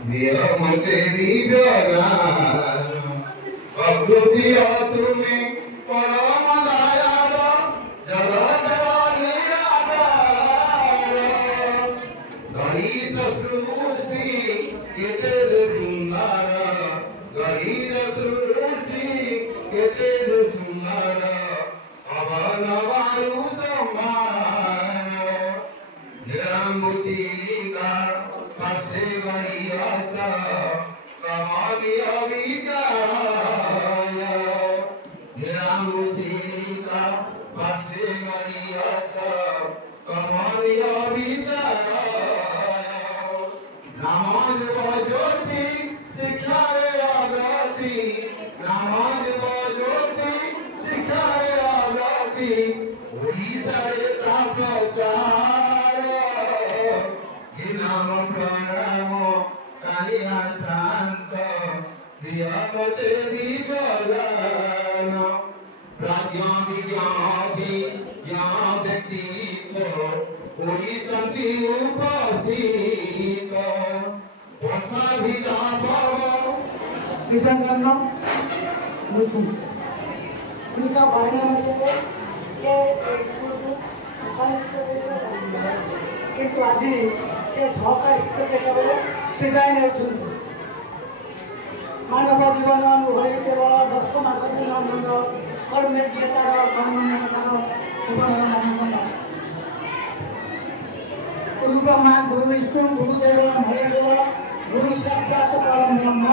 दिया मैं तेरी प्यारा प्रकृति तुम्हें परम दयाल जगत निराकार गणित सृष्टि केते सुंदर गणित सृष्टि केते सुंदर अवन वायु समान निरंबुचिलिका स्पर्शे गणियासा कमालिया विद्याय निरंबुचिलिका स्पर्शे गणियासा कमालिया विद्याय नमाज बजोती शिक्षा रे आगती नमाज बजोती शिक्षा रे आगती ओडिशा रे तापसार नाम प्रणाम कालिया शांत प्रियवते विगलान प्राज्ञा विज्ञाति ज्ञान व्यक्तित्व ओडिचंती उपस्थित वर्षा भिता पर्व विधानगणना मुझे उनका बारे में ये किंतु आज ये सहकार केवल विदाय नहीं मानव जीवन अनुभवी केवल 10 मास दिन बंद कर्मे तार जीवन गुरु ब्रह्मा गुरु विष्णु गुरुदेव महेश्वर गुरु साक्षात परम ब्रह्म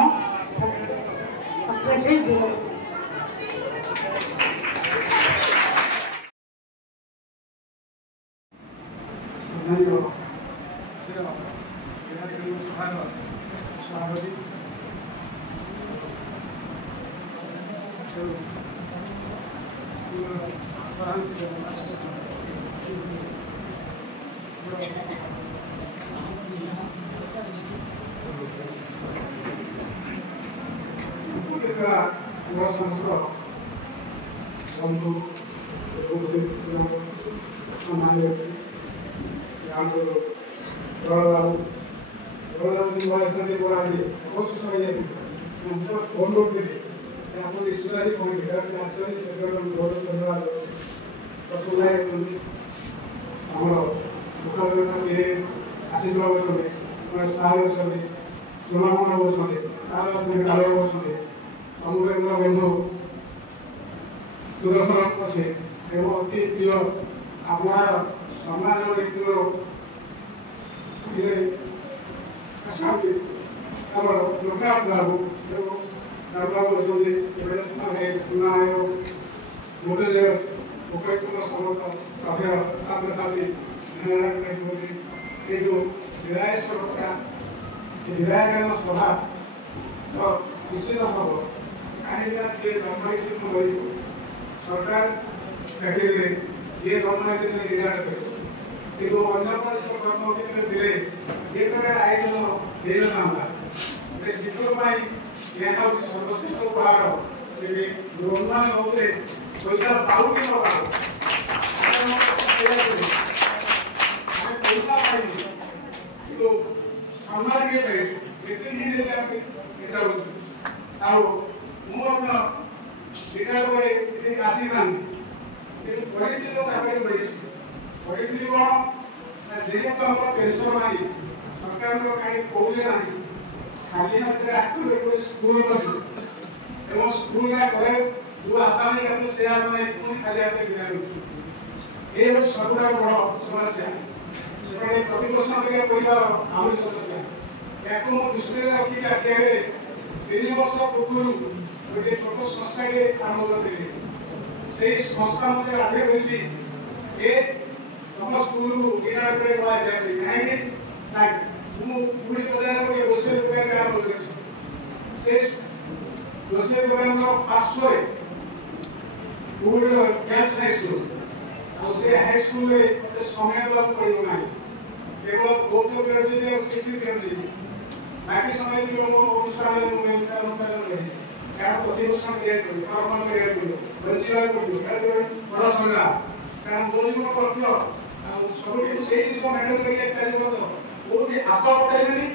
आप बताइए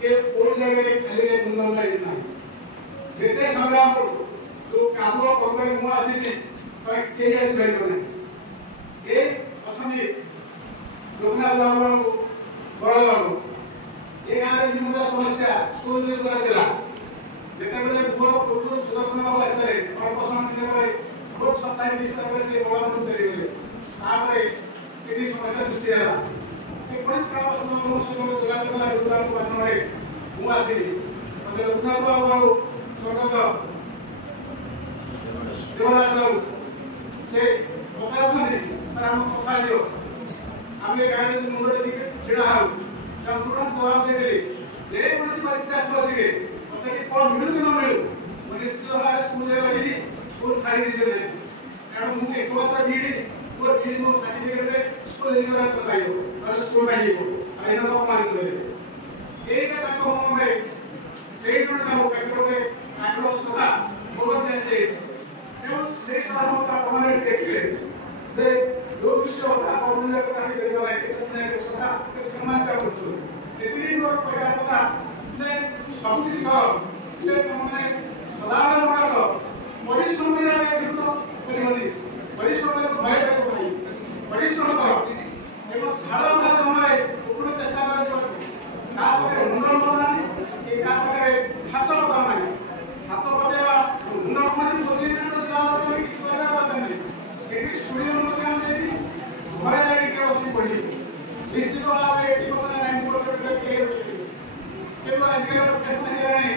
कि गोटे जगह खाली मुंडन नहीं जिते संग्राम करू तो काम कर मु आसी के आसी पार ये अच्छा लोकनाथ बाबू बड़ बाबू ये गाँव में विभिन्न समस्या स्कूल दिला जितेबाला पूर्व सुदर्शन बाबू आते अल्प समय दिन बहुत सप्ताह निश्चित से बड़ा बंधु चलीगले ये समस्या सृष्टि है से परिष्कार सहित जोगाजोग माध्यम मुझे मत लोकनाथ बाबू स्वर्गत देवराज बाबू से कथा सर आम कथा दियो आम गाँव में मुंडे ढड़ा हाँ तुरंत जवाब देदेली जेकोसी परीक्षा आसपे मतलब कौन मिलू कि न मिलू निश्चित भाव स्कूल रही स्कूल छाड़ी दीजिए कारण मुझे एक मात्र बीडी और बीडी मो सर्टिफिकेट स्कूल यूनिवर्सिटी पाइबो और स्कूल पाइबो आ एना को मान करे एई का ताको हम में सेई जोन का पेपर के आग्रह सदा बहुत देश एवं से सारा का अपने देखले जे लोग विश्व का अपने को नहीं देगा लाइक इसने के सदा के सम्मान का कुछ इतनी लोग पैदा पता जे सब कुछ का जे हमने सदारण का परिश्रम में आगे विरुद्ध परिमली परिश्रम में भय को नहीं परिश्रम करो एवं झाड़ा का हमारे ऊपर चेष्टा कर का पकड़े मुंडन बनानी ये का पकड़े हाथ बनानी हाथ पकड़ेगा मुंडन मशीन पोजीशन को जगह पर किसी प्रकार का नहीं एटी स्टूडियो में काम देती घरे जाके के बसी पड़ी निश्चित भाव में 80% 90% के केवल आजकल फैशन है नहीं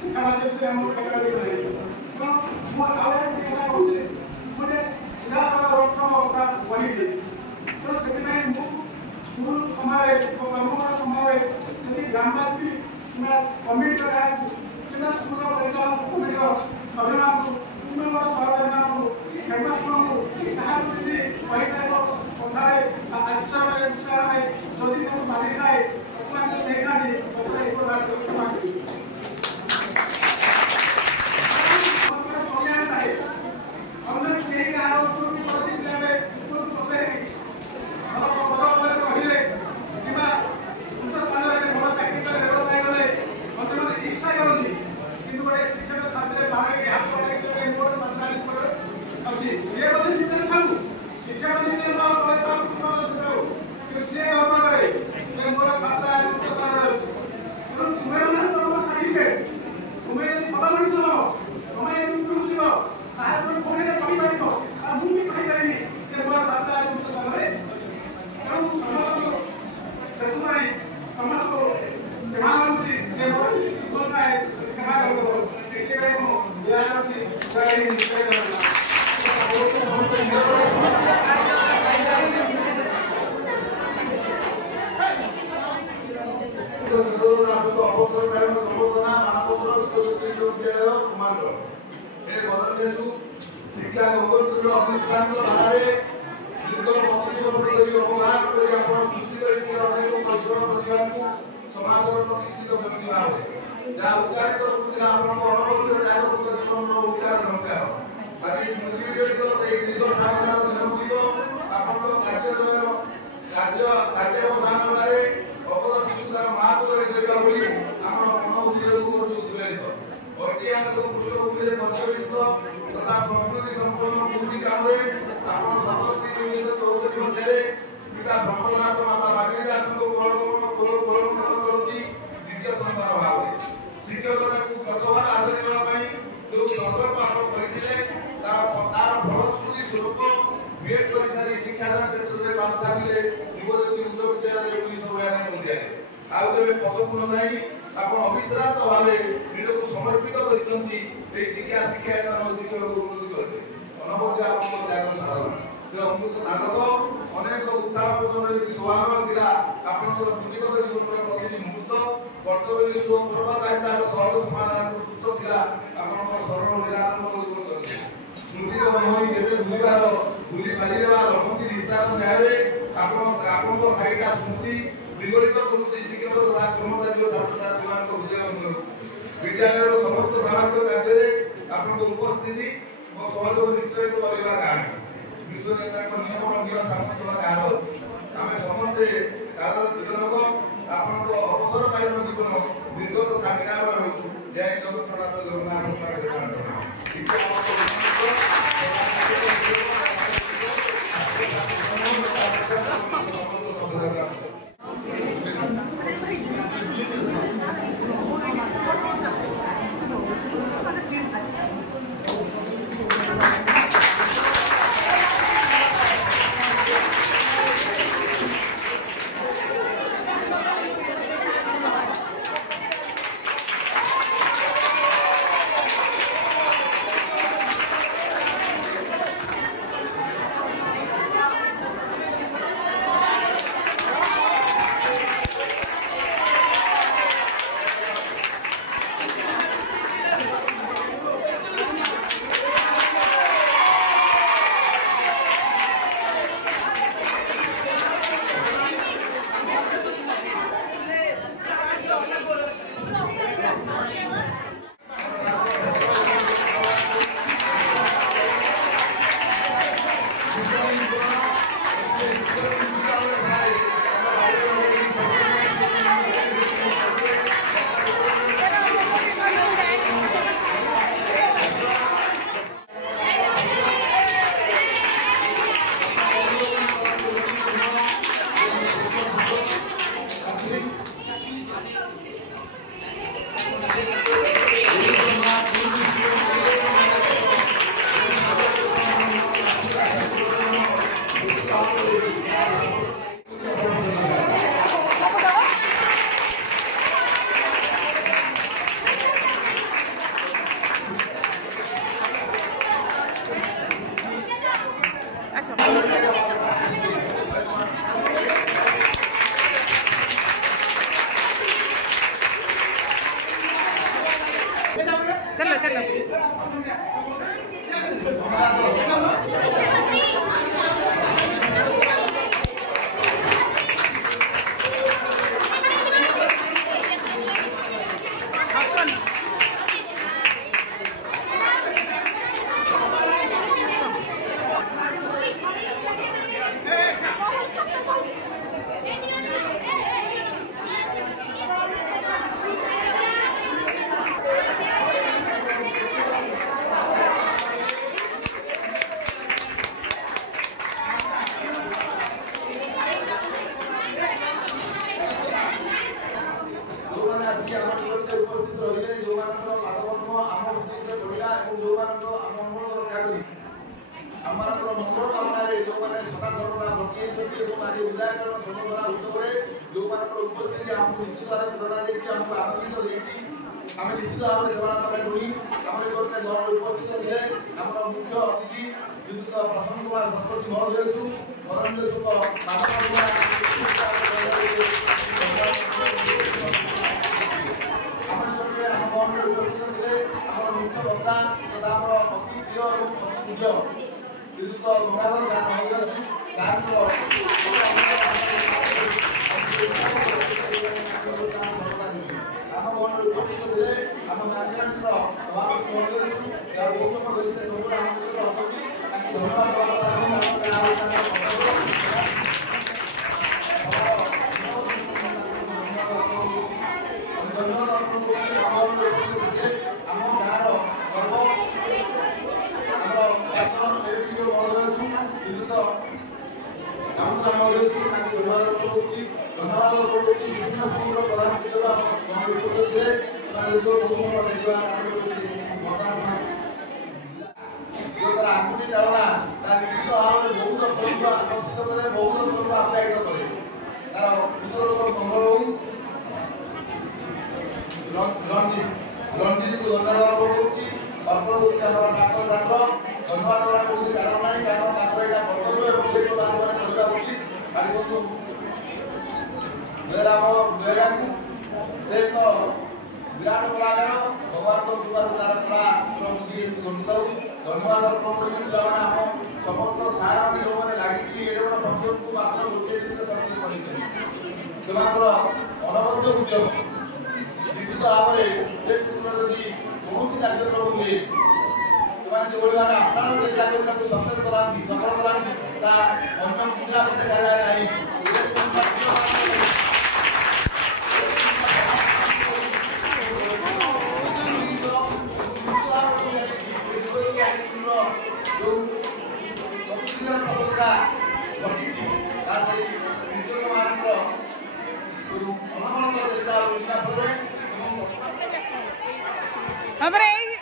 शिक्षा से हम टका दे रहे तो मो आवे के कहूचे मुझे सीधा साधा रोकथाम होता वही दे तो सेटिमेंट मु स्कूल समारे कर्मकार समारे यदि ग्रामवासी में कमिटी का किना स्कूल का परिचालन कमिटी अभियान में मोर सहयोगी को हेडमास्टर को सहायता किछि पहिला को कथारे आचरण विचार जदि को बाधि खाए अपना से नाही कथा एक बार को मांगी अंदर के का आरोप को प्रति देवे को पकड़े और बड़ा कहले किबा उच्च स्थान रे बड़ा चाकरी करे व्यवसाय करे मते इच्छा करनी किंतु बड़े शिक्षक छात्र बाहर के हाथ पड़े से इम्पोर्ट सरकारी पर अछि ये बदे भीतर थाकू शिक्षा नीति में पड़े तो सुपर सुपर कि से गौरव करे जे मोर छात्र आज उच्च स्थान रे अछि तो तुम्हें माने तो सर्टिफिकेट तुम्हें यदि बड़ा मनुष्य हो तुम्हें यदि तुम जीव ताहे तुम कोने कहि पारिबो आ मु भी कहि पारिबी जे मोर छात्र आज उच्च स्थान रे अछि कारण समाज सेसुमाई समाज को ध्यान रखी जे मोर बोलता है कहा करदो देखिए भाई को ध्यान रखी जय हिंद जय भारत शिक्षा गंगोत्री अभिष्कांत भारे दीर्घ 25 वर्ष धरी अवगाहन कर सृष्टि अनेक परिश्रम करने समाज प्रतिष्ठित व्यक्ति भाव जहाँ उच्चारित करुला अनुभव जागरूक जीवन उच्चारण दरकार आज स्मृति जड़ित से दीर्घ साधनार दिनगुड़िक कार्यावसान अबध शिशु तार माँ को देखा बोली आम मन उद्योग उत्प्रेरित ऐतिहासिक पृष्ठभूमि पर्यवेसित तथा संस्कृति संपन्न भूमि ग्राम आप 1764 मसीह पिता ब्रह्मनाथ माता बागरी दास को कोलम करती द्वितीय संतान भाव शिक्षकता को गतभार आदर जो संकल्प आप करते तार फलश्रुति स्वरूप बीएड कर सारी शिक्षादान क्षेत्र में पास दाबिले युवज्योति उच्च विद्यालय 1992 मसीह आउ केबे पछपुन नाही आपण अविश्रांत भावे निजको समर्पित करिसंती ए शिक्षा शिक्षक उन्नति करते अनबद्ध आपण जागरण साधन जे अमृत साधक अनेक उत्थान पतन सुभान दिला आपण व्यक्तिगत जीवन प्रति मुहूर्त कर्तव्य जो सर्वकारिता सहयोग समाधान सूत्र दिला आपण सरल निरानंद जीवन करते स्मृति रमणी केबे भूली पारिबा रमती निष्ठान गावे आपण साइटा स्मृति विगलित करुछि शिक्षक तथा कर्मचारी छात्र छात्री मान विजय करू विद्यालय समस्त सामाजिक कार्य आपण उपस्थिति और सहयोग निश्चय करबा कारण विश्व नेता नियम रंगिया सामने कारण आमे समस्त कारण ଆପଣଙ୍କ ଅବସର ପାଇବ ଜୀବନ ନିର୍ଗତ କାମିନାର ହେଉ ଜୟ ଜଗନ୍ନାଥ चलो चलो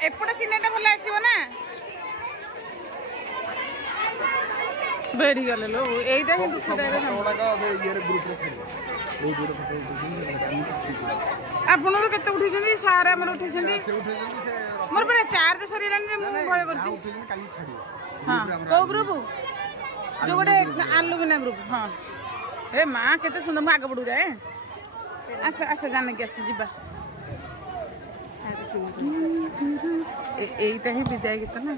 एपटे सिनेटा भल आसो ना बेड़ी गले लो एटा ही दुखदायक आपन केते उठिछन्ती सारे हमर उठिछन्ती मोर पर चार्ज सरीलान जे मु भय करती हां को ग्रुप जो गोटे आलुमिना ग्रुप हां ए मां केते सुंदर मु आगे बढ़ू जाए आस आस जाने के आस जिबा एटा ही विदाय गीत ना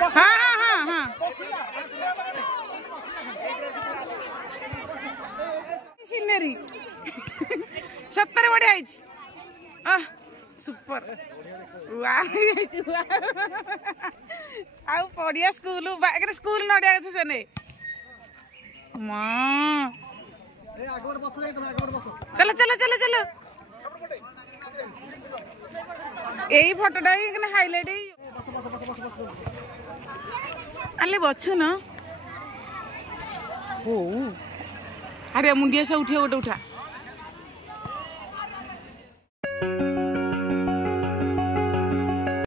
हाँ हाँ हाँ हाँ सीनरी सत्तर बढ़िया सुपर पड़िया स्कूल स्कूल नड़िया गछ से नहीं माँ चलो चलो चलो चलो यही फटोटा हाइलाइट अरे बच्छु न अरे मुंडिया से उठे गोटे उठा